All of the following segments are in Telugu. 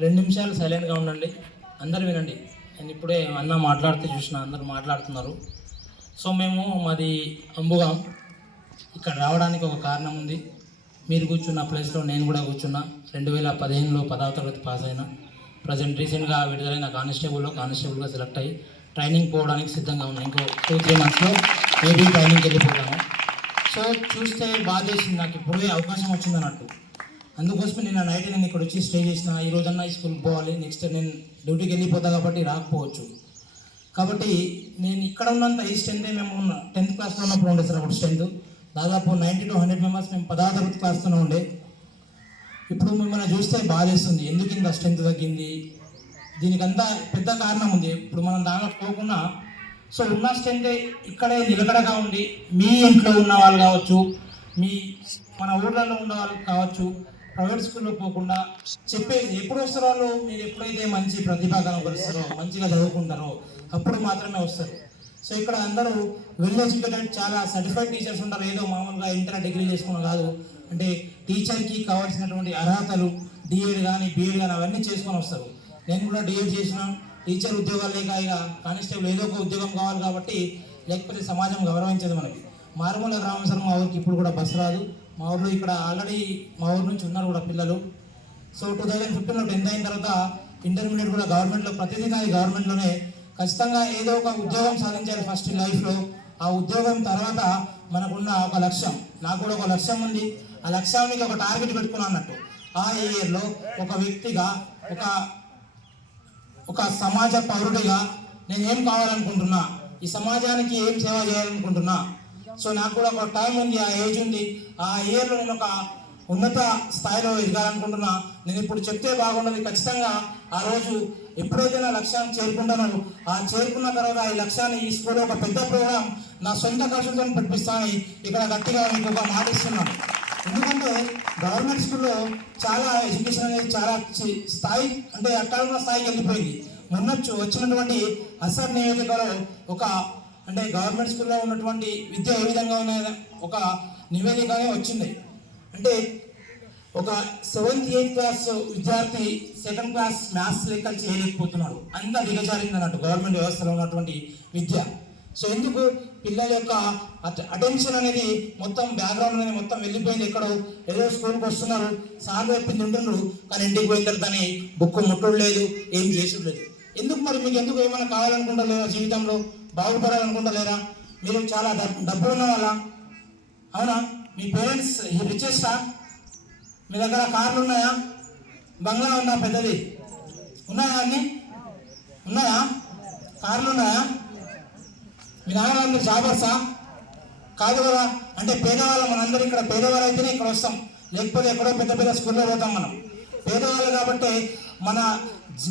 2 నిమిషాలు సైలెంట్గా ఉండండి, అందరు వినండి. నేను ఇప్పుడే అన్న మాట్లాడితే చూసిన, అందరు మాట్లాడుతున్నారు. సో మాది అంబుగాం. ఇక్కడ రావడానికి ఒక కారణం ఉంది. మీరు కూర్చున్న ప్లేస్లో నేను కూడా కూర్చున్నా. 2015లో 10వ తరగతి పాస్ అయినా. ప్రజెంట్ రీసెంట్గా విడుదలైన కానిస్టేబుల్గా సెలెక్ట్ అయ్యి ట్రైనింగ్ పోవడానికి సిద్ధంగా ఉన్నా. ఇంకో 2-3 మంత్స్లో మేబీ ట్రైనింగ్కి వెళ్ళిపోతాము. సో చూస్తే బాధ చేసింది, నాకు ఇప్పుడే అవకాశం వచ్చింది అన్నట్టు. అందుకోసమే నేను నైట్ నేను ఇక్కడ వచ్చి స్టే చేసిన. ఈ రోజన్నా ఈ స్కూల్కి పోవాలి, నెక్స్ట్ నేను డ్యూటీకి వెళ్ళిపోతా కాబట్టి రాకపోవచ్చు. కాబట్టి నేను ఇక్కడ ఉన్నంత ఈ స్ట్రెంత్ మేము 10th క్లాస్లో ఉన్నప్పుడు ఉండే సార్. అప్పుడు స్ట్రెంత్ దాదాపు 90 to 100 మెంబర్స్ మేము 10వ తరగతి క్లాస్తోనే ఉండే. ఇప్పుడు మిమ్మల్ని చూస్తే బాధేస్తుంది, ఎందుకు ఇంత స్ట్రెంత్ తగ్గింది. దీనికంతా పెద్ద కారణం ఉంది. ఇప్పుడు మనం దానిలో పోకుండా సో ఉన్న స్ట్రెంత్ ఇక్కడే నిలకడగా ఉండి మీ ఇంట్లో ఉన్న వాళ్ళు కావచ్చు, మన ఊళ్ళలో ఉన్న వాళ్ళు కావచ్చు, ప్రైవేట్ స్కూల్లో పోకుండా చెప్పేది ఎప్పుడు వస్తారో వాళ్ళు, మీరు ఎప్పుడైతే మంచి ప్రతిభ కనబరుస్తారో, మంచిగా చదువుకుంటారో అప్పుడు మాత్రమే వస్తారు. సో ఇక్కడ అందరూ వెల్ ఎడ్యుకేటెడ్, చాలా సర్టిఫైడ్ టీచర్స్ ఉంటారు. ఏదో మామూలుగా ఇంటర్ డిగ్రీ చేసుకున్న కాదు, అంటే టీచర్కి కావాల్సినటువంటి అర్హతలు డిఎడ్ కానీ బీఎడ్ కానీ అవన్నీ చేసుకొని వస్తారు. నేను కూడా డిఎడ్ చేసిన. టీచర్ ఉద్యోగాలు లేక ఇక కానిస్టేబుల్ ఏదో ఒక ఉద్యోగం కావాలి కాబట్టి, లేకపోతే సమాజం గౌరవించదు మనకి. మారుమూల గ్రామం సార్ మా ఊరికి ఇప్పుడు కూడా బస్సు రాదు. మా ఊర్లో ఇక్కడ ఆల్రెడీ మా ఊరు నుంచి ఉన్నారు కూడా పిల్లలు. సో 2015లో 10th అయిన తర్వాత ఇంటర్మీడియట్ కూడా గవర్నమెంట్లో, ప్రతిదీ నాది గవర్నమెంట్లోనే. ఖచ్చితంగా ఏదో ఒక ఉద్యోగం సాధించాలి ఫస్ట్ లైఫ్లో. ఆ ఉద్యోగం తర్వాత మనకున్న ఒక లక్ష్యం, నాకు కూడా ఒక లక్ష్యం ఉంది. ఆ లక్ష్యానికి ఒక టార్గెట్ పెట్టుకున్నాను అన్నట్టు. ఆ ఇయర్లో ఒక వ్యక్తిగా, ఒక సమాజ పౌరుడిగా నేను ఏం కావాలనుకుంటున్నా, ఈ సమాజానికి ఏం సేవ చేయాలనుకుంటున్నా. సో నాకు కూడా ఒక టైం ఉంది, ఆ ఏజ్ ఉంది. ఆ ఇయర్లో నేను ఒక ఉన్నత స్థాయిలో ఎదగాలనుకుంటున్నా. నేను ఇప్పుడు చెప్తే బాగుండదు. ఖచ్చితంగా ఆ రోజు ఎప్పుడైతే నా లక్ష్యాన్ని చేరుకుంటానో, ఆ చేరుకున్న తర్వాత ఈ లక్ష్యాన్ని ఈ స్కూల్లో ఒక పెద్ద ప్రోగ్రాం నా సొంత ఖర్చులతో పెట్టిస్తానని ఇక్కడ గట్టిగా మీకు ఒక మాట ఇస్తున్నాను. ఎందుకంటే గవర్నమెంట్ స్కూల్లో చాలా ఎడ్యుకేషన్ అనేది చాలా స్థాయి, అంటే అక్కడ ఉన్న స్థాయికి వెళ్ళిపోయింది. వచ్చినటువంటి అసర్ నియోజకవర్గంలో ఒక, అంటే గవర్నమెంట్ స్కూల్లో ఉన్నటువంటి విద్య ఏ విధంగా ఉన్న ఒక నివేదికనే వచ్చింది. అంటే ఒక 7th 8th క్లాస్ విద్యార్థి 2nd క్లాస్ మ్యాథ్స్ లెక్కలు చేయలేకపోతున్నాడు. అంత దిగజారింది అన్నట్టు గవర్నమెంట్ వ్యవస్థలో ఉన్నటువంటి విద్య. సో ఎందుకు పిల్లల యొక్క అటెన్షన్ అనేది మొత్తం, బ్యాక్గ్రౌండ్ అనేది మొత్తం వెళ్ళిపోయింది. ఎక్కడో ఏదో స్కూల్కి వస్తున్నారు, సార్లు చెప్పింది ఉంటుండ్రు, కానీ ఇంటికి పోయిన తర్వాత దాన్ని బుక్ ముట్టుడు లేదు, ఏం చేసుడు లేదు. ఎందుకు మరి? మీకు ఎందుకు ఏమైనా కావాలనుకుంటలేరా? జీవితంలో బాగుపడాలనుకుంటలేరా? మీరు చాలా డబ్బులు ఉన్న వాళ్ళ? అవునా? మీ పేరెంట్స్ రిచెస్టా? మీ దగ్గర కార్లు ఉన్నాయా? బంగ్లా ఉందా? పెద్దది ఉన్నాయా? అన్నీ ఉన్నాయా? కార్లు ఉన్నాయా? మీ నాన్నలందరూ జాబర్సా? కాదు కదా. అంటే పేదవాళ్ళం మనందరూ. ఇక్కడ పేదవాళ్ళు అయితేనే ఇక్కడ వస్తాం, లేకపోతే ఎక్కడో పెద్ద పెద్ద స్కూల్లో పోతాం. మనం పేదవాళ్ళు కాబట్టి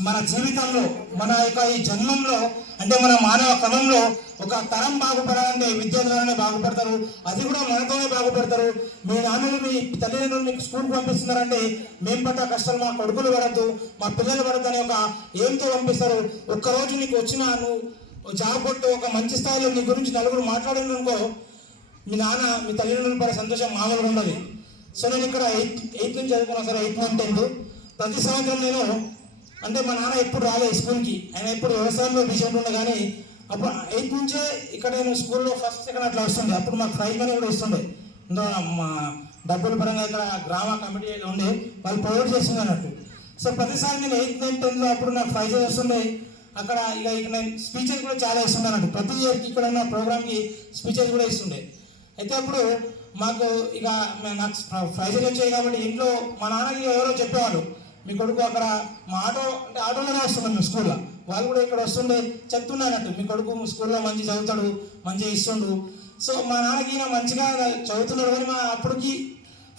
మన జీవితంలో, మన యొక్క ఈ జన్మంలో, అంటే మన మానవ క్రమంలో ఒక తరం బాగుపడాలంటే విద్య ద్వారానే బాగుపడతారు. అది కూడా మనతోనే బాగుపడతారు. మీ నాన్నలు, మీ తల్లిదండ్రులు మీకు స్కూల్కి పంపిస్తున్నారంటే మేము పడ్డ కష్టాలు మా కొడుకులు పడద్దు, మా పిల్లలు పడద్దు అని ఒక ఏంతో పంపిస్తారు. ఒక్కరోజు నీకు వచ్చిన, నువ్వు జాబ్ కొట్టు, ఒక మంచి స్థాయిలో నీ గురించి నలుగురు మాట్లాడాలనుకో, మీ నాన్న, మీ తల్లిదండ్రులు పడే సంతోషం మామూలుగా ఉండదు. సో నేను ఇక్కడ 8th నుంచి చదువుకున్నాను సార్. 8th and 10th ప్రతి సంవత్సరం నేను, అంటే మా నాన్న ఎప్పుడు రాలేదు స్కూల్కి, ఆయన ఎప్పుడు వ్యవసాయంలో బిజీ ఉంటుండే. కానీ అప్పుడు 8th నుంచే ఇక్కడ నేను స్కూల్లో 1st, 2nd అట్లా వస్తుండే. అప్పుడు మాకు ప్రైజ్ మనీ కూడా ఇస్తుండే. మా డబ్బుల పరంగా ఇక్కడ గ్రామ కమిటీ ఉండే, వాళ్ళు ప్రొవైడ్ చేస్తుండే అన్నట్టు. సో ప్రతిసారి నేను 8th and 10th అప్పుడు నాకు ప్రైజెస్ వస్తుండే. అక్కడ ఇక నేను స్పీచెస్ కూడా చాలా ఇస్తుండే అన్నట్టు. ప్రతి ఇయర్కి ఇక్కడ ఉన్న ప్రోగ్రామ్కి స్పీచెస్ కూడా ఇస్తుండే. అయితే అప్పుడు మాకు ఇక నాకు ప్రైజెస్ వచ్చాయి కాబట్టి ఇంట్లో మా నాన్నకి ఎవరో చెప్పేవాళ్ళు, మీ కొడుకు అక్కడ మా ఆటోలోనే వస్తున్నాం మేము స్కూల్లో, వాళ్ళు కూడా ఇక్కడ వస్తుండే చెప్తున్నారన్నట్టు, మీ కొడుకు స్కూల్లో మంచి చదువుతాడు, మంచిగా ఇస్తుండు. సో మా నాన్నకి మంచిగా చదువుతున్నాడు, కానీ మా అప్పటికి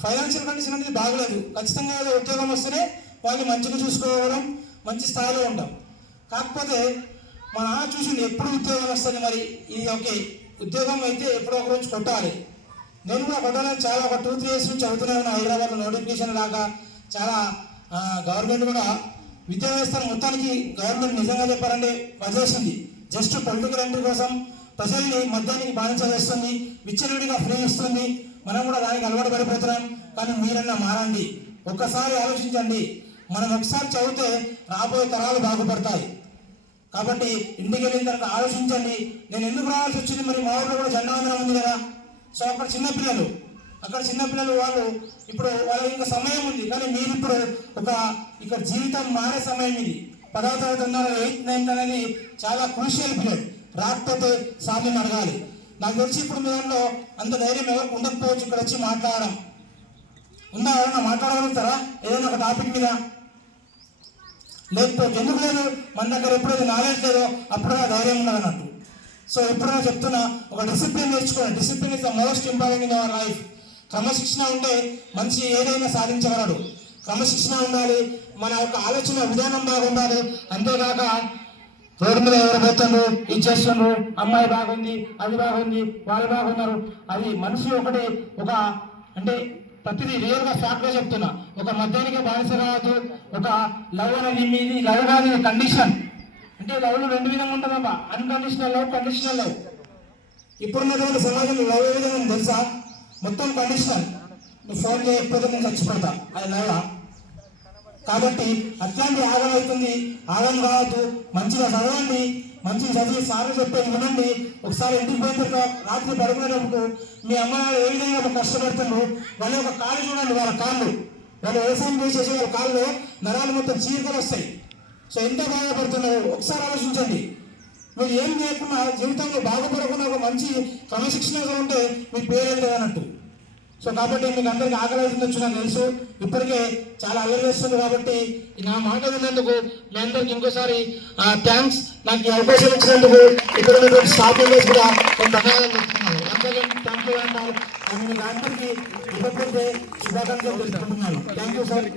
ఫైనాన్షియల్ కండిషన్ అనేది బాగలేదు. ఖచ్చితంగా ఏదో ఉద్యోగం వస్తేనే వాళ్ళని మంచిగా చూసుకోవడం, మంచి స్థాయిలో ఉంటాం. కాకపోతే మా నాన్న చూసింది ఎప్పుడు ఉద్యోగం వస్తుంది, మరి ఇది ఓకే ఉద్యోగం అయితే ఎప్పుడో ఒక రోజు కొట్టాలి. నేను కూడా కొట్టాలని చాలా ఒక 2-3 years నుంచి చదువుతూనే ఉన్నాను. హైదరాబాద్లో నోటిఫికేషన్ లాగా చాలా గవర్నమెంట్ కూడా విద్యా వ్యవస్థను మొత్తానికి గవర్నమెంట్ నిజంగా చెప్పారంటే వదిలేస్తుంది. జస్ట్ పొలిటికల్ ఎంట్రీ కోసం ప్రజల్ని మద్యానికి బానిస చేస్తుంది, విచ్చలవిడిగా ఫ్రీ ఇస్తుంది. మనం కూడా దానికి అలవాటు పడిపోతున్నాం. కానీ మీరన్నా మారండి, ఒక్కసారి ఆలోచించండి. మనం ఒకసారి చదివితే రాబోయే తరాలు బాగుపడతాయి. కాబట్టి ఇంటికి వెళ్ళిన తర్వాత ఆలోచించండి, నేను ఎందుకు రావాల్సి వచ్చింది, మరి మా ఊళ్ళో కూడా జెండా వందనం ఉంది కదా. సో అక్కడ చిన్నపిల్లలు వాళ్ళు ఇప్పుడు వాళ్ళకి ఇంకా సమయం ఉంది, కానీ మీరు ఇప్పుడు ఇక్కడ జీవితం మారే సమయం ఇది. 10వ తరగతి ఉన్నారు, 8th 9th అనేది చాలా క్రూషియల్ పీరియడ్. రాకపోతే సార్ని అడగాలి. నాకు తెలిసి ఇప్పుడు మీ దాంట్లో అంత ధైర్యం ఎవరికి ఉండకపోవచ్చు ఇక్కడ వచ్చి మాట్లాడడం. ఉందా? ఎవరైనా మాట్లాడగలుగుతారా ఏదైనా ఒక టాపిక్ మీద? లేకపోతే ఎందుకు లేదు, మన దగ్గర ఎప్పుడైతే నాలెడ్జ్ లేదో అప్పుడు ధైర్యం ఉండదు అన్నట్టు. సో ఎప్పుడైనా చెప్తున్నా, ఒక డిసిప్లిన్ నేర్చుకోండి. Discipline is the most important in our life. క్రమశిక్షణ ఉంటే మనిషి ఏదైనా సాధించగలడు. క్రమశిక్షణ ఉండాలి, మన యొక్క ఆలోచన విధానం బాగుండాలి. అంతేకాక రోడ్డు మీద ఎవరు పోతున్నారు, ఇది చేస్తున్నారు, అమ్మాయి బాగుంది, అది బాగుంది, వాళ్ళు బాగున్నారు, అది మనిషి ఒక అంటే ప్రతిదీ రియల్గా ఫ్యాక్ట్గా చెప్తున్నా. ఒక మద్యానికి బానిస కావద్దు. ఒక లవ్ అనేది మీది లవ్ కాదు, కండిషన్. అంటే లవ్లో 2 విధంగా ఉంటుందమ్మా, అన్కండిషనల్ లవ్, కండిషనల్ లవ్. ఇప్పుడున్నటువంటి సమాజంలో లవ్ ఏ విధంగా తెలుసా? మొత్తం కండిషనల్. నువ్వు ఫోన్ చేయకపోతే నేను చచ్చిపోతా, అది లవ్. కాబట్టి అట్లాంటి ఆగం అవుతుంది. ఆగం కావద్దు. మంచిగా చదవండి, మంచిగా చదివి సార్లు చెప్పేది వినండి. ఒకసారి ఇంటికి పోయిన తర్వాత రాత్రి పడుకునేటప్పుడు మీ అమ్మ నాన్న ఏ విధంగా కష్టపడుతున్నారు, వాళ్ళ యొక్క కాళ్ళు చూడండి. వాళ్ళు వ్యవసాయం చేసేసి వాళ్ళ కాళ్ళు నరాలు మొత్తం చీరకలు వస్తాయి. సో ఎంత బాధపడుతున్నారు ఒకసారి ఆలోచించండి. మీరు ఏం చేయకుండా జీవితంలో బాగుపడకుండా ఒక మంచి క్రమశిక్షణగా ఉంటే మీ పేరు అన్నట్టు. సో కాబట్టి మీకు అందరికి ఆకలి అవుతుందొచ్చు నాకు తెలుసు. ఇప్పటికే చాలా అల్లరి వేస్తుంది. కాబట్టి నా మాట విన్నందుకు మీ అందరికి ఇంకోసారి థ్యాంక్స్. నాకు ఈ అవకాశం ఇచ్చినందుకు ఇక్కడ ఉన్నటువంటి స్టాఫ్ మెంబర్స్ కూడా నేను ధన్యవాదాలు చెప్తున్నాను. అందరికీ థ్యాంక్ యూ అంటారు. నేను మీకు అందరికీ ఇవ్వకపోతే శుభాకాంక్షలు తెలుసుకుంటున్నాను. Thank you sir.